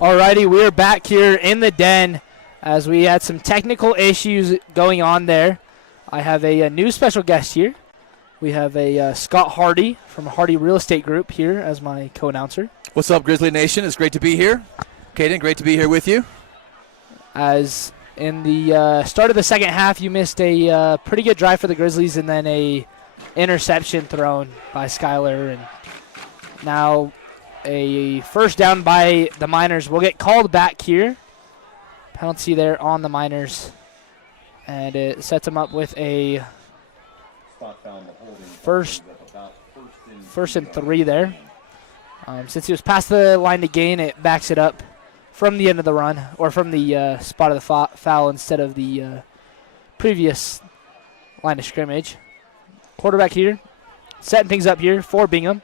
Alrighty, we're back here in the den as we had some technical issues going on there. I have a new special guest here. We have a Scott Hardy from Hardy Real Estate Group here as my co-announcer. What's up, Grizzly Nation? It's great to be here. Caden, great to be here with you. As in the start of the second half, you missed a pretty good drive for the Grizzlies and then a interception thrown by Skyler. And now a first down by the Miners will get called back here. Penalty there on the Miners. And it sets them up with a first and 3 there. Since he was past the line to gain, it backs it up from the end of the run, or from the spot of the foul instead of the previous line of scrimmage. Quarterback here, setting things up here for Bingham.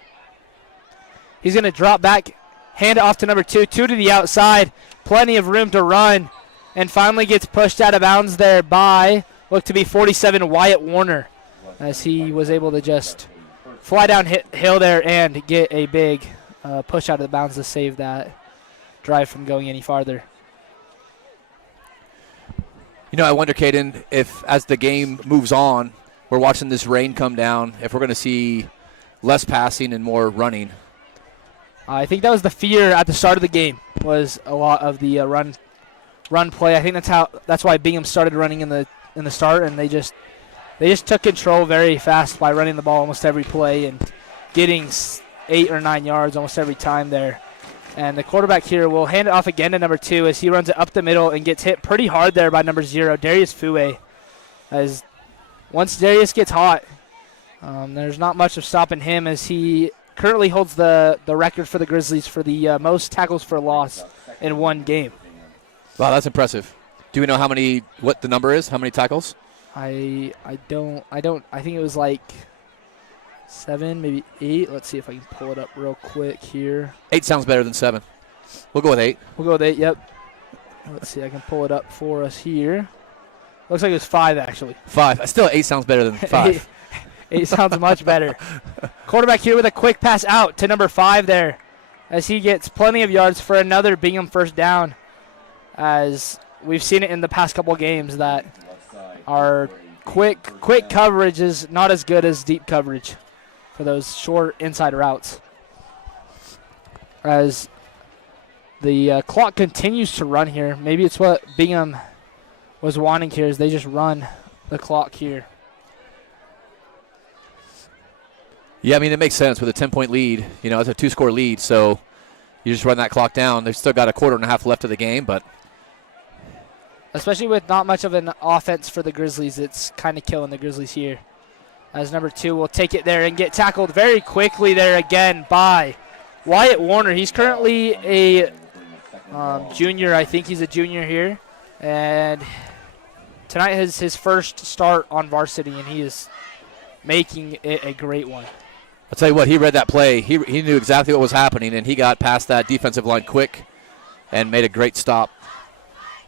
He's going to drop back, hand it off to number 2 to the outside. Plenty of room to run, and finally gets pushed out of bounds there by, look to be 47, Wyatt Warner, as he was able to just fly downhill there and get a big push out of the bounds to save that drive from going any farther. You know, I wonder, Caden, if as the game moves on, we're watching this rain come down, if we're going to see less passing and more running. I think that was the fear at the start of the game, was a lot of the run play. I think that's why Bingham started running in the start, and they just took control very fast by running the ball almost every play and getting 8 or 9 yards almost every time there. And the quarterback here will hand it off again to number 2 as he runs it up the middle and gets hit pretty hard there by number 0, Darius Fouet. As once Darius gets hot, there's not much of stopping him, as he currently holds the record for the Grizzlies for the most tackles for loss in one game. Wow, that's impressive. Do we know what the number is? How many tackles? I don't. I think it was like 7, maybe 8. Let's see if I can pull it up real quick here. 8 sounds better than 7. We'll go with 8. We'll go with 8, yep. Let's see, I can pull it up for us here. Looks like it was 5, actually. 5. Still, 8 sounds better than 5. 8 sounds much better. Quarterback here with a quick pass out to number 5 there, as he gets plenty of yards for another Bingham first down, as we've seen it in the past couple games that our quick coverage is not as good as deep coverage for those short inside routes. As the clock continues to run here, maybe it's what Bingham was wanting here, is they just run the clock here. Yeah, I mean, it makes sense with a 10-point lead. You know, it's a 2-score lead, so you just run that clock down. They've still got a quarter and a half left of the game, but especially with not much of an offense for the Grizzlies, it's kind of killing the Grizzlies here. As number 2 will take it there and get tackled very quickly there again by Wyatt Warner. He's currently a junior. I think he's a junior here. And tonight is his first start on varsity, and he is making it a great one. I'll tell you what, he read that play. He knew exactly what was happening, and he got past that defensive line quick and made a great stop.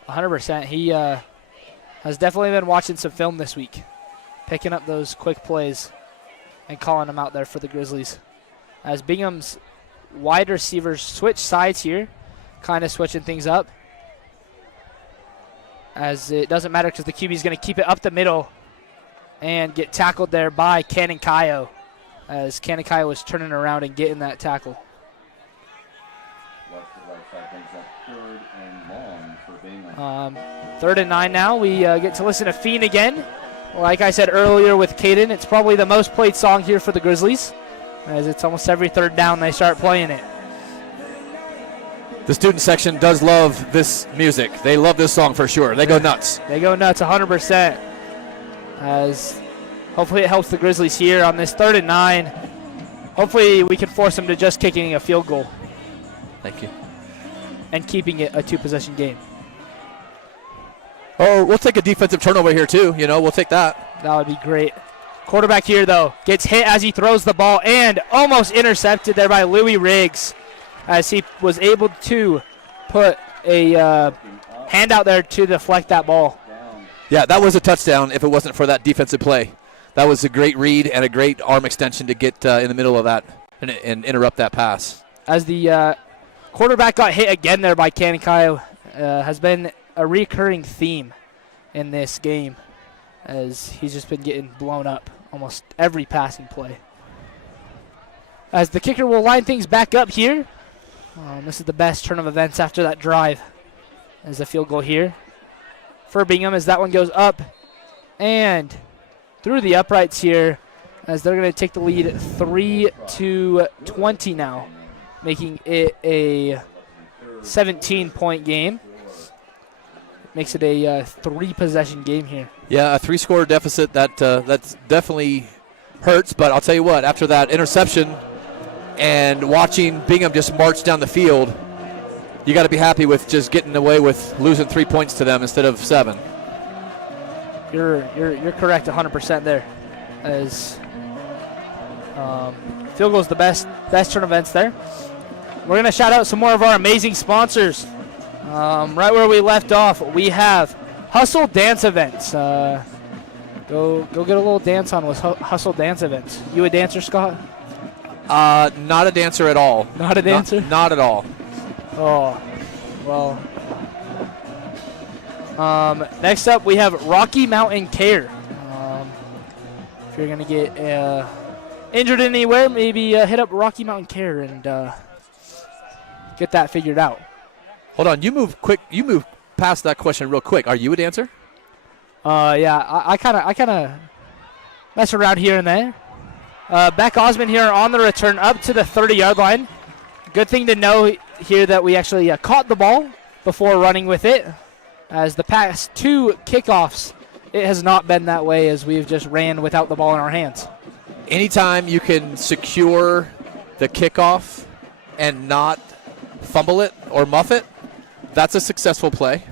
100%. He has definitely been watching some film this week, picking up those quick plays and calling them out there for the Grizzlies. As Bingham's wide receivers switch sides here, kind of switching things up. As it doesn't matter because the QB is going to keep it up the middle and get tackled there by Cannon Kayo, as Cannon Kayo was turning around and getting that tackle. Third and 9 now. We get to listen to Fiend again. Like I said earlier with Caden, it's probably the most played song here for the Grizzlies, as it's almost every third down they start playing it. The student section does love this music. They love this song for sure. They go nuts. They go nuts 100%. As hopefully it helps the Grizzlies here on this 3rd and 9. Hopefully we can force them to just kicking a field goal. Thank you. And keeping it a 2-possession game. Oh, we'll take a defensive turnover here too. You know, we'll take that. That would be great. Quarterback here, though, gets hit as he throws the ball and almost intercepted there by Louis Riggs, as he was able to put a hand out there to deflect that ball. Yeah, that was a touchdown if it wasn't for that defensive play. That was a great read and a great arm extension to get in the middle of that and interrupt that pass. As the Quarterback got hit again there by Kanikai. Has been a recurring theme in this game, as he's just been getting blown up almost every passing play. As the kicker will line things back up here. This is the best turn of events after that drive. As a field goal here for Bingham, as that one goes up and through the uprights here, as they're going to take the lead 3-20 now, making it a 17-point game. Makes it a 3-possession game here. Yeah, a 3-score deficit, that's definitely hurts. But I'll tell you what, after that interception and watching Bingham just march down the field, you got to be happy with just getting away with losing 3 points to them instead of 7. You're correct 100% there. As field goal's the best turn events there. We're going to shout out some more of our amazing sponsors. Right where we left off, we have Hustle Dance Events. Go get a little dance on with Hustle Dance Events. You a dancer, Scott? Not a dancer at all. Not a dancer? Not at all. Oh, well. Next up, we have Rocky Mountain Care. If you're going to get injured anywhere, maybe hit up Rocky Mountain Care and get that figured out. Hold on, you move quick. You move past that question real quick. Are you a dancer? Yeah, I kind of mess around here and there. Beck Osmond here on the return up to the 30-yard line. Good thing to know here that we actually caught the ball before running with it. As the past 2 kickoffs, it has not been that way, as we've just ran without the ball in our hands. Anytime you can secure the kickoff and not fumble it or muff it, that's a successful play.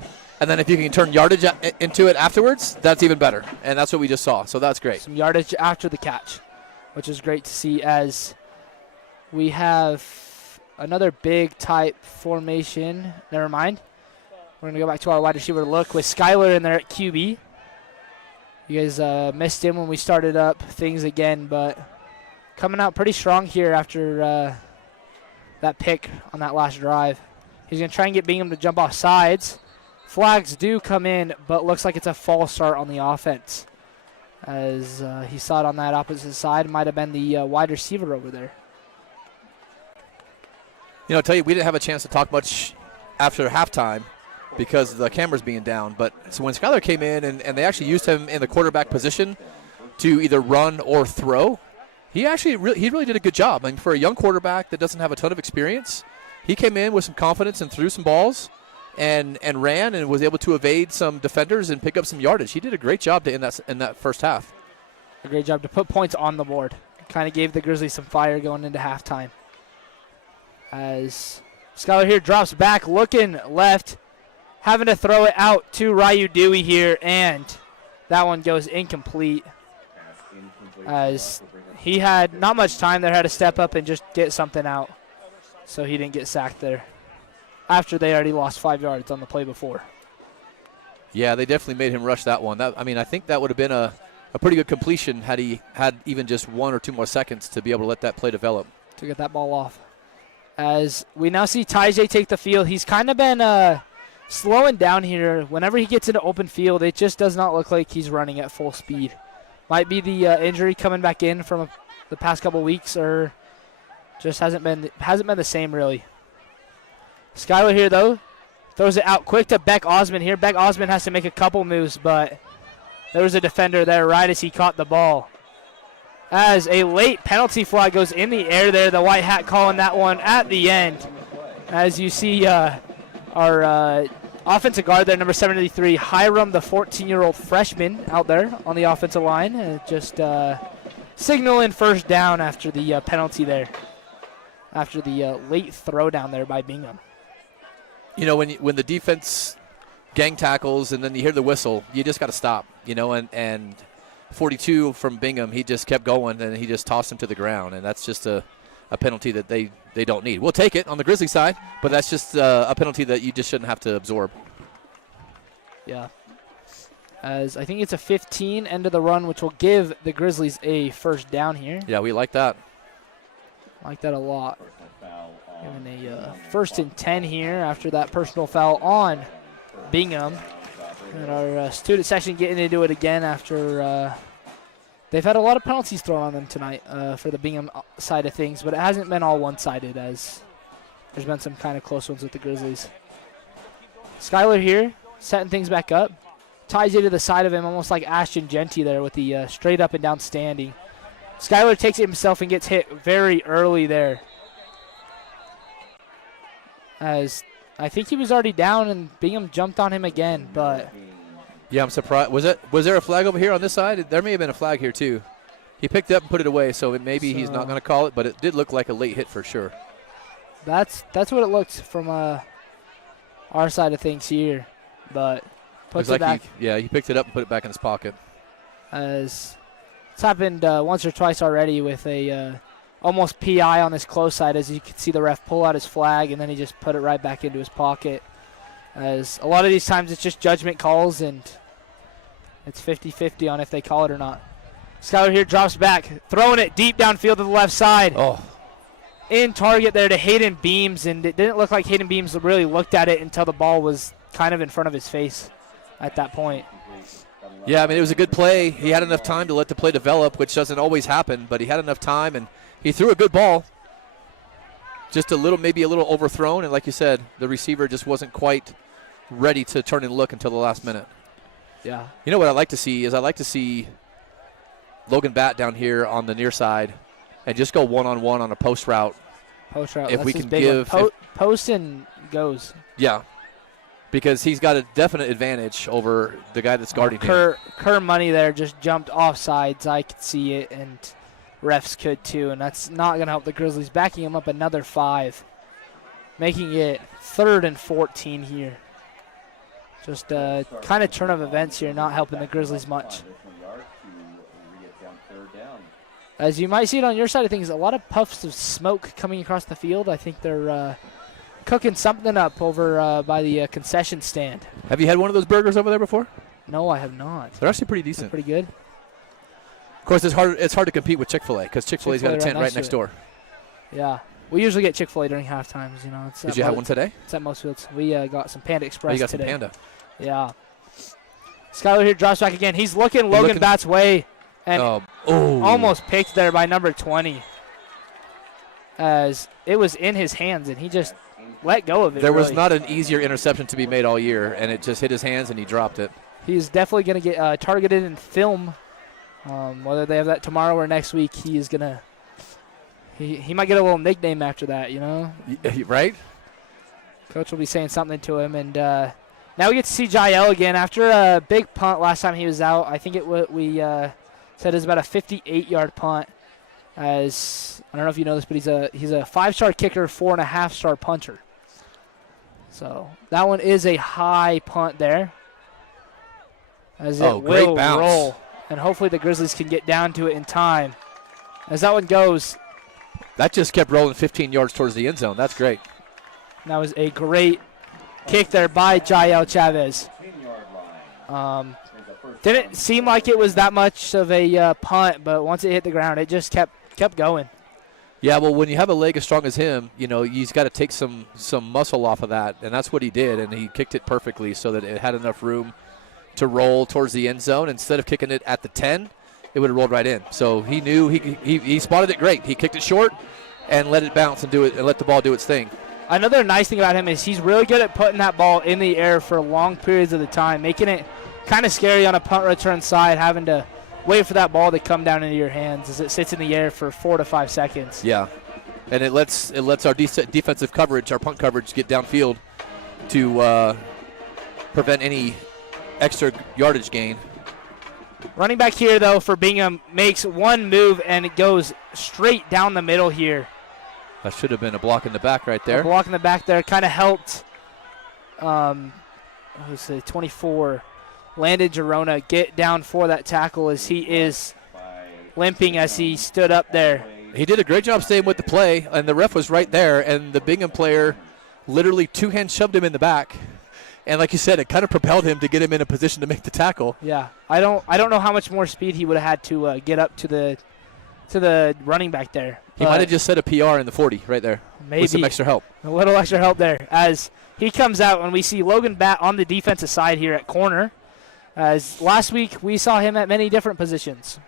And then if you can turn yardage into it afterwards, that's even better. And that's what we just saw, so that's great. Some yardage after the catch, which is great to see, as we have another big type formation. Never mind. We're going to go back to our wide receiver look with Skyler in there at QB. You guys missed him when we started up things again, but coming out pretty strong here after that pick on that last drive. He's going to try and get Bingham to jump off sides. Flags do come in, but looks like it's a false start on the offense, as he saw it on that opposite side. Might have been the wide receiver over there. You know, I'll tell you, we didn't have a chance to talk much after halftime because the camera's being down. But so when Skyler came in and they actually used him in the quarterback position to either run or throw, he really did a good job. I mean, for a young quarterback that doesn't have a ton of experience, he came in with some confidence and threw some balls and ran and was able to evade some defenders and pick up some yardage. He did a great job in that first half. A great job to put points on the board. Kind of gave the Grizzlies some fire going into halftime. As Skyler here drops back, looking left, having to throw it out to Ryu Dewey here, and that one goes incomplete. As he had not much time there, had to step up and just get something out, so he didn't get sacked there after they already lost 5 yards on the play before. Yeah, they definitely made him rush that one. I think that would have been a pretty good completion had he had even just 1 or 2 more seconds to be able to let that play develop. To get that ball off. As we now see Tyjay take the field. He's kind of been slowing down here. Whenever he gets into open field, it just does not look like he's running at full speed. Might be the injury coming back in from the past couple weeks, or just hasn't been the same really. Skyler here though throws it out quick to Beck Osmond here. Beck Osmond has to make a couple moves, but there was a defender there right as he caught the ball. As a late penalty flag goes in the air there, the white hat calling that one at the end. As you see our offensive guard there, number 73, Hiram, the 14-year-old freshman out there on the offensive line, just signaling first down after the penalty there, after the late throw down there by Bingham. You know, when the defense gang tackles and then you hear the whistle, you just got to stop, and 42 from Bingham, he just kept going, and he just tossed him to the ground, and that's just a penalty that they don't need. We'll take it on the Grizzly side, but that's just a penalty that you just shouldn't have to absorb. Yeah. As I think it's a 15 end of the run, which will give the Grizzlies a first down here. Yeah, we like that. Like that a lot. Given a 1st and 10 here after that personal foul on Bingham. And our student section getting into it again after they've had a lot of penalties thrown on them tonight for the Bingham side of things, but it hasn't been all one-sided as there's been some kind of close ones with the Grizzlies. Skyler here, setting things back up. Ties you to the side of him, almost like Ashton Genty there with the straight up and down standing. Skyler takes it himself and gets hit very early there. As I think he was already down and Bingham jumped on him again, but... Yeah, I'm surprised. Was there a flag over here on this side? There may have been a flag here, too. He picked it up and put it away, so maybe he's not going to call it, but it did look like a late hit for sure. That's what it looked from our side of things here, but puts it back. He picked it up and put it back in his pocket. As it's happened once or twice already with a almost PI on this close side, as you can see the ref pull out his flag and then he just put it right back into his pocket. As a lot of these times it's just judgment calls and it's 50-50 on if they call it or not. Skyler here drops back, throwing it deep downfield to the left side. Oh. In target there to Hayden Beams, and it didn't look like Hayden Beams really looked at it until the ball was kind of in front of his face at that point. Yeah, I mean, it was a good play. He had enough time to let the play develop, which doesn't always happen, but he had enough time, and he threw a good ball. Just maybe a little overthrown, and like you said, the receiver just wasn't quite ready to turn and look until the last minute. Yeah. You know what I'd like to see is I'd like to see Logan Batt down here on the near side and just go one-on-one on a post route. Post route. If that's we his can big give one. Post and goes. Yeah, because he's got a definite advantage over the guy that's guarding him. Kerr Money there just jumped off sides. I could see it, and refs could too, and that's not going to help the Grizzlies. Backing him up another 5, making it 3rd and 14 here. Just a kind of turn of events here, not helping the Grizzlies much. As you might see it on your side of things, a lot of puffs of smoke coming across the field. I think they're cooking something up over by the concession stand. Have you had one of those burgers over there before? No, I have not. They're actually pretty decent. They're pretty good. Of course, it's hard to compete with Chick-fil-A because Chick-fil-A's got a tent right next door. Yeah. We usually get Chick-fil-A during half times. You know, Did you have one today? It's at most fields. We got some Panda Express you got today. some Panda. Yeah. Skyler here drops back again. He's looking Logan Batt's way. And almost picked there by number 20. As it was in his hands, and he just let go of it. There was not an easier interception to be made all year, and it just hit his hands, and he dropped it. He's definitely going to get targeted in film. Whether they have that tomorrow or next week, he is going to – he might get a little nickname after that, you know? Right? Coach will be saying something to him. And now we get to see Jael again. After a big punt last time he was out, I think we said it was about a 58-yard punt. As I don't know if you know this, but he's a 5-star kicker, 4.5-star punter. So that one is a high punt there. As it great will bounce. Roll, and hopefully the Grizzlies can get down to it in time. As that one goes. That just kept rolling 15 yards towards the end zone. That's great. That was a great kick there by Jael Chavez. Didn't seem like it was that much of a punt, but once it hit the ground, it just kept going. Yeah, well, when you have a leg as strong as him, you know, he's got to take some muscle off of that, and that's what he did, and he kicked it perfectly so that it had enough room to roll towards the end zone. Instead of kicking it at the 10, it would have rolled right in. So he knew he spotted it great. He kicked it short and let it bounce and let the ball do its thing. Another nice thing about him is he's really good at putting that ball in the air for long periods of the time, making it kind of scary on a punt return side, having to wait for that ball to come down into your hands as it sits in the air for 4 to 5 seconds. Yeah, and it lets our defensive coverage, our punt coverage, get downfield to prevent any extra yardage gain. Running back here, though, for Bingham makes one move, and it goes straight down the middle here. That should have been a block in the back right there. A block in the back there kind of helped 24, Landon Girona get down for that tackle as he is limping as he stood up there. He did a great job staying with the play, and the ref was right there, and the Bingham player literally two-hand shoved him in the back. And like you said, it kind of propelled him to get him in a position to make the tackle. Yeah, I don't know how much more speed he would have had to get up to the to the running back there. He might have just set a PR in the 40 right there. Maybe. With some extra help. A little extra help there as he comes out, and we see Logan Batt on the defensive side here at corner. As last week we saw him at many different positions.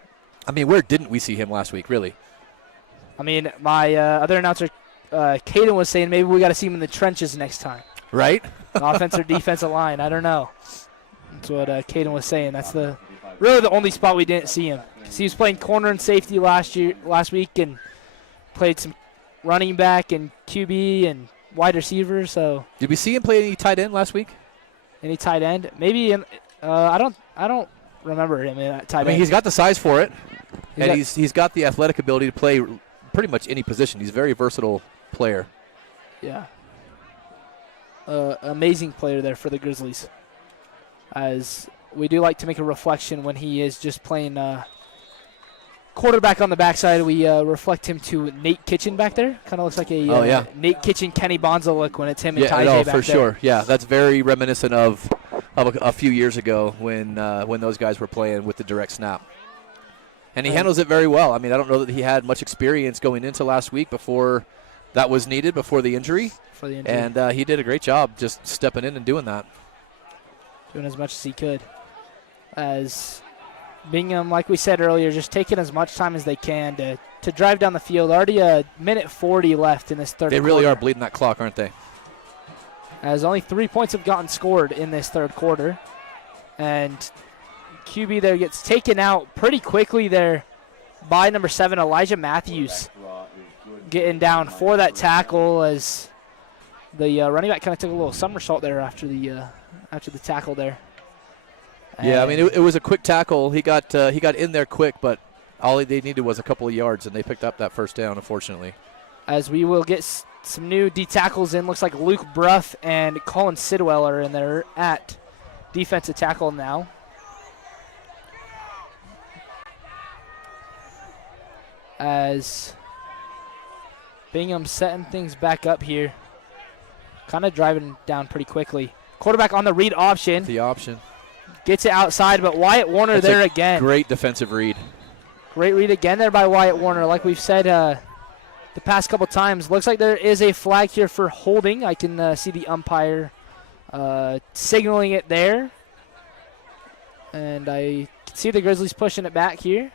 I mean, where didn't we see him last week, really? I mean, my other announcer, Caden, was saying maybe we got to see him in the trenches next time. Right? Offensive or defensive line. I don't know. That's what Caden was saying. That's really the only spot we didn't see him. 'Cause he was playing corner and safety last week, and played some running back and QB and wide receiver. So did we see him play any tight end last week? Any tight end? Maybe. I don't remember him in tight end. I mean, he's got the size for it, and he's got the athletic ability to play pretty much any position. He's a very versatile player. Yeah. Amazing player there for the Grizzlies. As we do like to make a reflection when he is just playing quarterback on the backside. We reflect him to Nate Kitchen back there. Kind of looks like a Nate Kitchen, Kenny Bonza look when it's him and Ty J back there. For sure. Yeah, that's very reminiscent of a few years ago when those guys were playing with the direct snap. And he handles it very well. I mean, I don't know that he had much experience going into last week before that was needed, before the injury. And he did a great job just stepping in and doing that. Doing as much as he could. As Bingham, like we said earlier, just taking as much time as they can to drive down the field. Already a minute 40 left in this third quarter. They really are bleeding that clock, aren't they? As only 3 points have gotten scored in this third quarter. And QB there gets taken out pretty quickly there by number 7, Elijah Matthews, getting down for that tackle as the running back kind of took a little somersault there after the tackle there. Yeah, I mean, it was a quick tackle. He got in there quick, but all they needed was a couple of yards, and they picked up that first down, unfortunately. As we will get some new D tackles in. Looks like Luke Bruff and Colin Sidwell are in there at defensive tackle now. As Bingham setting things back up here. Kind of driving down pretty quickly. Quarterback on the read option. The option. Gets it outside, but Wyatt Warner That's there again. Great defensive read. Great read again there by Wyatt Warner. Like we've said the past couple times, looks like there is a flag here for holding. I can see the umpire signaling it there. And I can see the Grizzlies pushing it back here.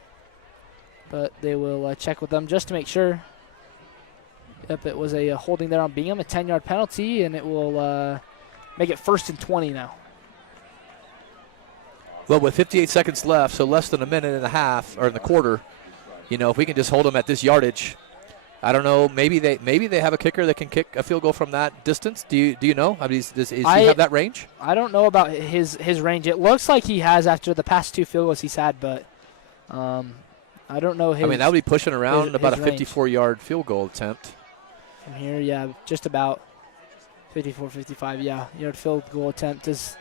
But they will check with them just to make sure. Yep, it was a holding there on Bingham, a 10-yard penalty, and it will make it 1st and 20 now. Well, with 58 seconds left, so less than a minute and a half, or in the quarter, if we can just hold them at this yardage, I don't know. Maybe they have a kicker that can kick a field goal from that distance. Do you know? I mean, does he have that range? I don't know about his range. It looks like he has after the past 2 field goals he's had, but I don't know his. I mean, that would be pushing around about a range. 54-yard field goal attempt. From here, yeah, just about 54, 55, yard field goal attempt is.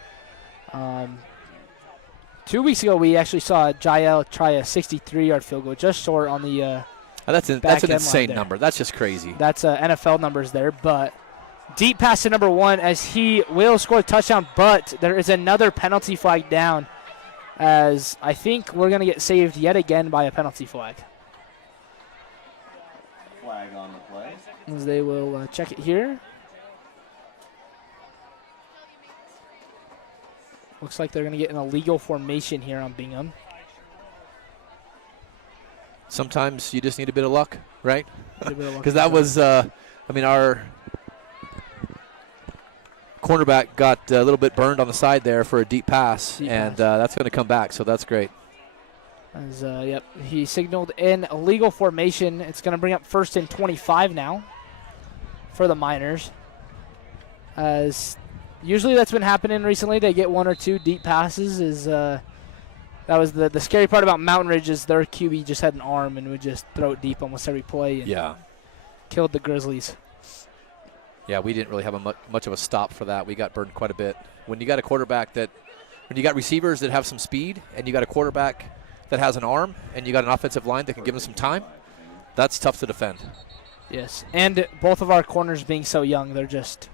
2 weeks ago, we actually saw Jael try a 63-yard field goal, just short on the. That's an insane number. That's just crazy. That's NFL numbers there, but deep pass to number 1 as he will score a touchdown, but there is another penalty flag down, as I think we're going to get saved yet again by a penalty flag. Flag on the play. As they will check it here. Looks like they're going to get an illegal formation here on Bingham. Sometimes you just need a bit of luck, right? Because that was, our cornerback got a little bit burned on the side there for a deep pass, and that's going to come back, so that's great. As, he signaled in illegal formation. It's going to bring up 1st and 25 now for the Miners. As usually that's been happening recently. They get 1 or 2 deep passes. That was the scary part about Mountain Ridge is their QB just had an arm and would just throw it deep almost every play. And killed the Grizzlies. Yeah, we didn't really have much of a stop for that. We got burned quite a bit. When you got a quarterback when you got receivers that have some speed and you got a quarterback that has an arm and you got an offensive line that can give them some time, that's tough to defend. Yes, and both of our corners being so young, they're just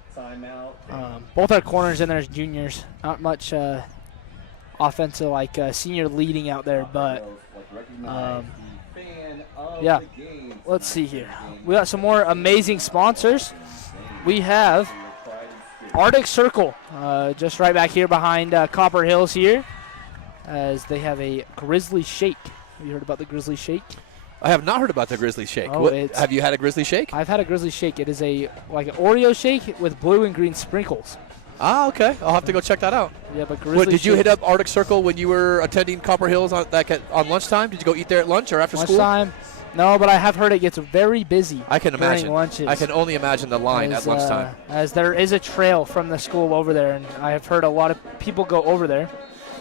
both our corners and there's juniors. Not much offensive senior leading out there, but Yeah. Let's see here. We got some more amazing sponsors. We have Arctic Circle, just right back here behind Copper Hills here, as they have a Grizzly Shake. Have you heard about the Grizzly Shake? I have not heard about the Grizzly Shake. Oh, Have you had a Grizzly Shake? I've had a Grizzly Shake. It is like an Oreo shake with blue and green sprinkles. Ah, okay. I'll have to go check that out. Yeah, but Grizzly Did you Shake- hit up Arctic Circle when you were attending Copper Hills on lunchtime? Did you go eat there at lunch or after lunchtime? No, but I have heard it gets very busy. I can imagine. During lunches. I can only imagine the line at lunchtime. As there is a trail from the school over there, and I have heard a lot of people go over there.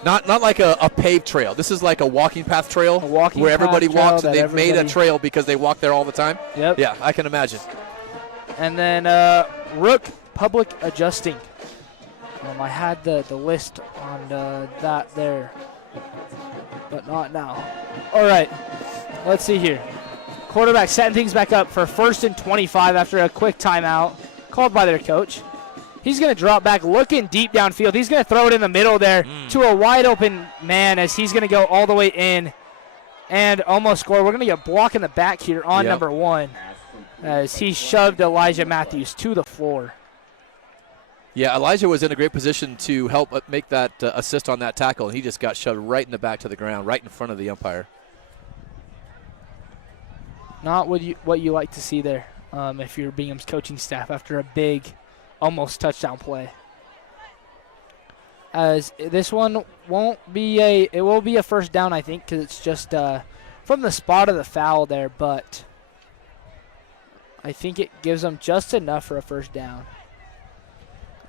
Not like a paved trail. This is like a walking path trail where everybody walks, and they've made a trail because they walk there all the time. Yep. Yeah, I can imagine. And then Rook Public Adjusting. I had the list on that there, but not now. All right, let's see here. Quarterback setting things back up for 1st and 25 after a quick timeout called by their coach. He's going to drop back, looking deep downfield. He's going to throw it in the middle there to a wide open man as he's going to go all the way in and almost score. We're going to get a block in the back here on number 1 as he shoved Elijah Matthews to the floor. Yeah, Elijah was in a great position to help make that assist on that tackle, and he just got shoved right in the back to the ground, right in front of the umpire. Not what you like to see there if you're Bingham's coaching staff after a big almost touchdown play. As this one will be a 1st down, I think, because it's just from the spot of the foul there, but I think it gives them just enough for a 1st down.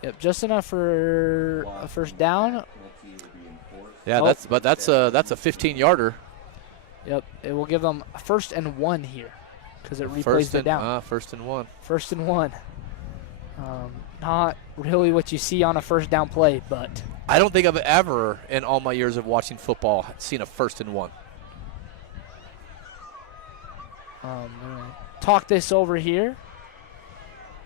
Yep, just enough for a 1st down. Yeah, that's a 15-yarder. Yep, it will give them a 1st and 1 here because it replays the down. 1st and 1. 1st and 1. Not really what you see on a 1st down play, but I don't think I've ever, in all my years of watching football, seen a 1st and 1. I'm gonna talk this over here.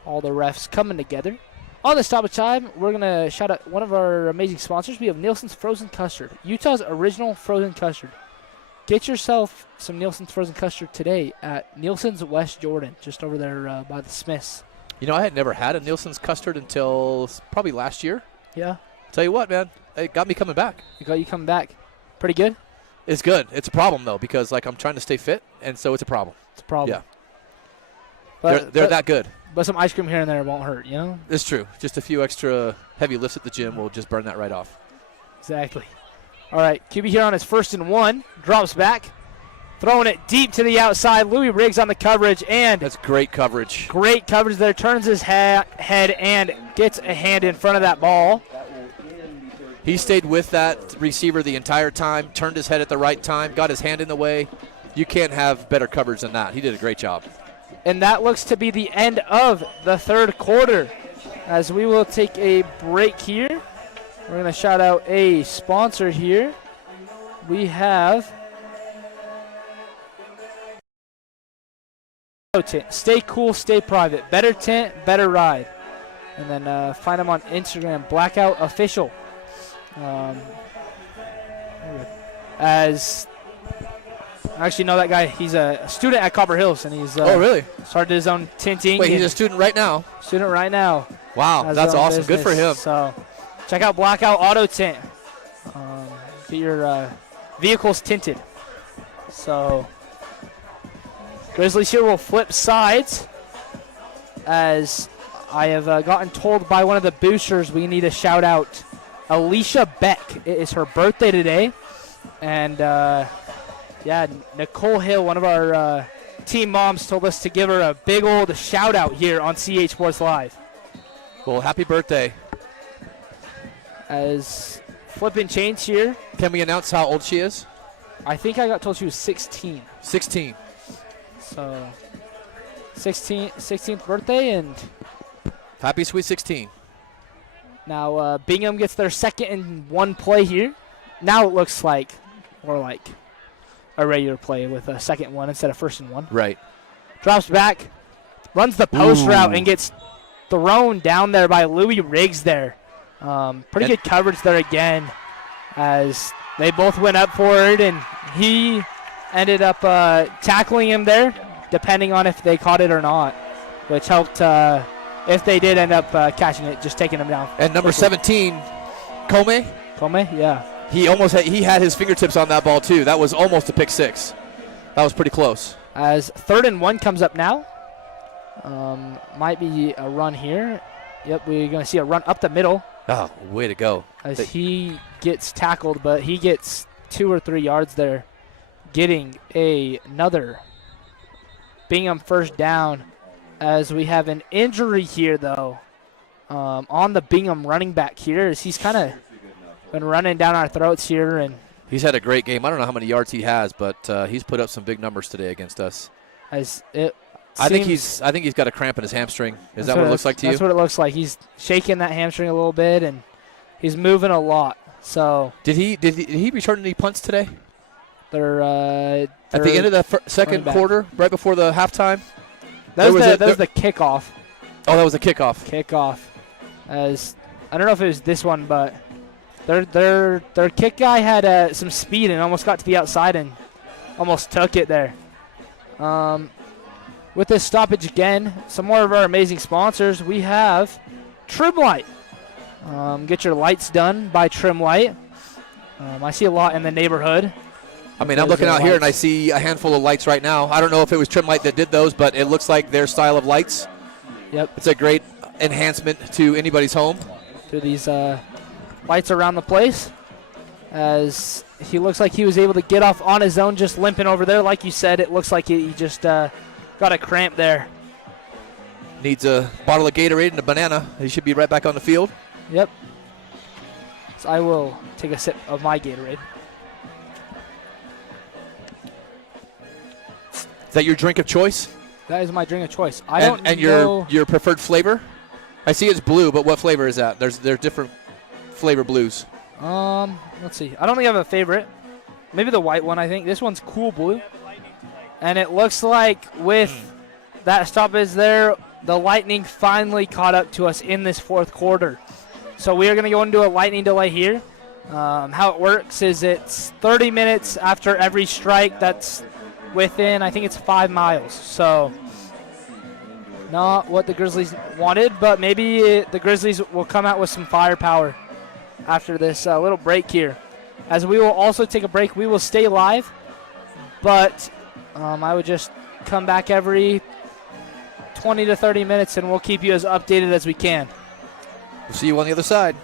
All the refs coming together. On the stoppage time, we're going to shout out one of our amazing sponsors. We have Nielsen's Frozen Custard, Utah's original frozen custard. Get yourself some Nielsen's Frozen Custard today at Nielsen's West Jordan, just over there by the Smiths. You know, I had never had a Nielsen's custard until probably last year. Yeah. Tell you what, man, it got me coming back. It got you coming back. Pretty good? It's good. It's a problem, though, because, I'm trying to stay fit, and so it's a problem. It's a problem. Yeah. But they're that good. But some ice cream here and there won't hurt, you know? It's true. Just a few extra heavy lifts at the gym will just burn that right off. Exactly. All right, QB here on his 1st and 1. Drops back. Throwing it deep to the outside. Louis Riggs on the coverage. And that's great coverage. Great coverage there. Turns his head and gets a hand in front of that ball. He stayed with that receiver the entire time, turned his head at the right time, got his hand in the way. You can't have better coverage than that. He did a great job. And that looks to be the end of the 3rd quarter. As we will take a break here. We're going to shout out a sponsor here. We have Stay Cool, Stay Private. Better tent, better ride. And then find them on Instagram, Blackout Official. As I actually know that guy. He's a student at Copper Hills, and he's really started his own tinting. Wait, he's a student right now? Student right now. Wow, that's awesome. Business. Good for him. So check out Blackout Auto Tint. Get your vehicles tinted. So Grizzlies here will flip sides. As I have gotten told by one of the boosters, we need to shout out Alicia Beck. It is her birthday today. And Nicole Hill, one of our team moms, told us to give her a big old shout out here on CH Sports Live. Well, happy birthday. As flipping change here. Can we announce how old she is? I think I got told she was 16. 16. So 16th birthday, and happy sweet 16. Now Bingham gets their 2nd and 1 play here. Now it looks like more like a regular play with a 2nd and 1 instead of 1st and 1. Right. Drops back, runs the post route, and gets thrown down there by Louis Riggs there. Pretty good coverage there again as they both went up for it, and he ended up tackling him there, depending on if they caught it or not, which helped if they did end up catching it, just taking him down. And number 17, Comey, yeah. He had his fingertips on that ball too. That was almost a pick six. That was pretty close. As 3rd and 1 comes up now. Might be a run here. Yep, we're going to see a run up the middle. Oh, way to go. As he gets tackled, but he gets 2 or 3 yards there, getting another Bingham first down. As we have an injury here, though, on the Bingham running back here, as he's kind of been running down our throats here. And he's had a great game. I don't know how many yards he has, but he's put up some big numbers today against us. I think he's got a cramp in his hamstring. Is that what it looks like to you? That's what it looks like. He's shaking that hamstring a little bit, and he's moving a lot. So did he return any punts today? They're at the end of the second quarter, right before the halftime. That was the kickoff. Oh, that was a kickoff. Kickoff. As I don't know if it was this one, but their kick guy had some speed and almost got to the outside and almost took it there. With this stoppage again, some more of our amazing sponsors. We have Trim Light. Get your lights done by Trim Light. I see a lot in the neighborhood. I mean, I'm looking out here and I see a handful of lights right now. I don't know if it was Trim Light that did those, but it looks like their style of lights. Yep. It's a great enhancement to anybody's home. To these lights around the place. As he looks like he was able to get off on his own, just limping over there. Like you said, it looks like he just got a cramp there. Needs a bottle of Gatorade and a banana. He should be right back on the field. Yep. So I will take a sip of my Gatorade. Is that your drink of choice? That is my drink of choice. And your preferred flavor? I see it's blue, but what flavor is that? There's different flavor blues. Let's see. I don't think I have a favorite. Maybe the white one, I think. This one's cool blue. And it looks like with that stoppage there, the Lightning finally caught up to us in this 4th quarter. So we are going to go into a lightning delay here. How it works is it's 30 minutes after every strike. That's within, I think it's 5 miles. So not what the Grizzlies wanted, but maybe the Grizzlies will come out with some firepower after this little break here. As we will also take a break, we will stay live, but I would just come back every 20 to 30 minutes and we'll keep you as updated as we can. We'll see you on the other side.